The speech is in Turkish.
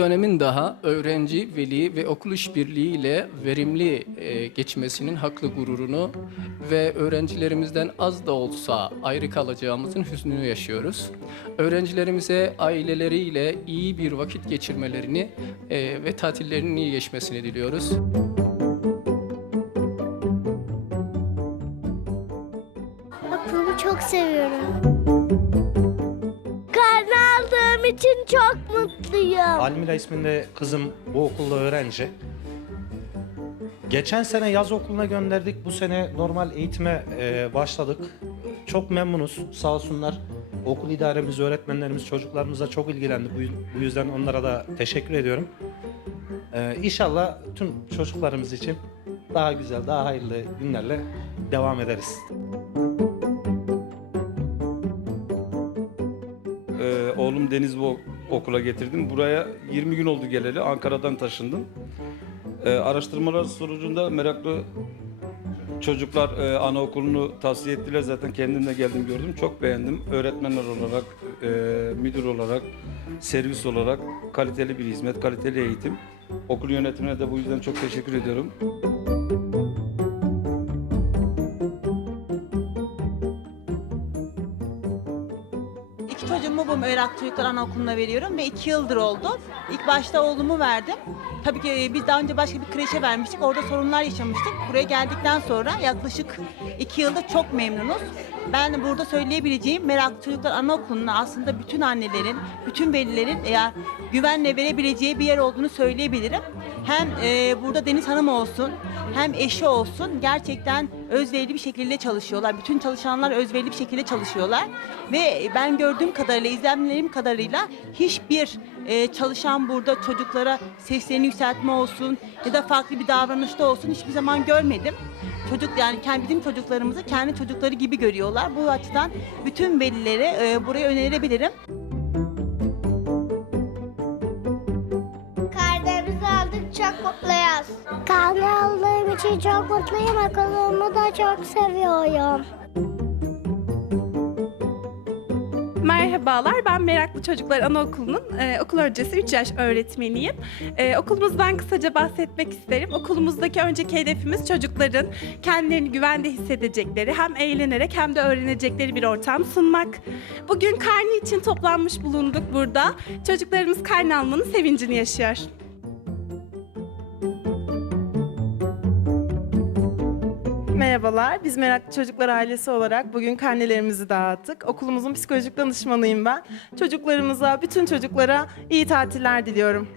Dönemin daha öğrenci, veli ve okul işbirliği ile verimli e, geçmesinin haklı gururunu ve öğrencilerimizden az da olsa ayrı kalacağımızın hüznünü yaşıyoruz. Öğrencilerimize aileleriyle iyi bir vakit geçirmelerini e, ve tatillerinin iyi geçmesini diliyoruz. Okulumu çok seviyorum. İçin çok mutluyum. Almila isminde kızım bu okulda öğrenci. Geçen sene yaz okuluna gönderdik. Bu sene normal eğitime e, başladık. Çok memnunuz. Sağ olsunlar. Okul idaremiz, öğretmenlerimiz çocuklarımıza çok ilgilendi. Bu, bu yüzden onlara da teşekkür ediyorum. E, inşallah tüm çocuklarımız için daha güzel, daha hayırlı günlerle devam ederiz. Ee, oğlum Deniz bu okula getirdim. Buraya 20 gün oldu geleli. Ankara'dan taşındım. Ee, araştırmalar sonucunda meraklı çocuklar e, anaokulunu tavsiye ettiler. Zaten kendim de geldim gördüm. Çok beğendim. Öğretmenler olarak, e, müdür olarak, servis olarak kaliteli bir hizmet, kaliteli eğitim. Okul yönetimine de bu yüzden çok teşekkür ediyorum. İki çocuğumu bu Irak Çocuklar Anaokulu'na veriyorum ve iki yıldır oldu. İlk başta oğlumu verdim. Tabii ki e, biz daha önce başka bir kreşe vermiştik. Orada sorunlar yaşamıştık. Buraya geldikten sonra yaklaşık iki yıldır çok memnunuz. Ben burada söyleyebileceğim Merak Çocuklar Anaokulu'na aslında bütün annelerin, bütün velilerin eğer güvenle verebileceği bir yer olduğunu söyleyebilirim. Hem e, burada Deniz Hanım olsun, hem eşi olsun gerçekten özverili bir şekilde çalışıyorlar. Bütün çalışanlar özverili bir şekilde çalışıyorlar. Ve ben gördüğüm kadarıyla, izlemlerim kadarıyla hiçbir e, çalışan burada çocuklara seslerini yükseltme olsun ya da farklı bir davranışta olsun hiçbir zaman görmedim. Çocuk yani kendi bizim çocuklarımızı kendi çocukları gibi görüyorlar. Bu açıdan bütün velilere e, burayı önerebilirim. Karnemizi aldık çok mutluyuz. Aldığım için çok mutluyum. Okulumu da çok seviyorum. Merhabalar, ben Meraklı Çocuklar Anaokulu'nun e, okul öncesi 3 yaş öğretmeniyim. E, okulumuzdan kısaca bahsetmek isterim. Okulumuzdaki önceki hedefimiz çocukların kendilerini güvende hissedecekleri, hem eğlenerek hem de öğrenecekleri bir ortam sunmak. Bugün karne için toplanmış bulunduk burada. Çocuklarımız karne almanın sevincini yaşıyor. Merhabalar, biz Meraklı Çocuklar ailesi olarak bugün karnelerimizi dağıttık. Okulumuzun psikolojik danışmanıyım ben. Çocuklarımıza, bütün çocuklara iyi tatiller diliyorum.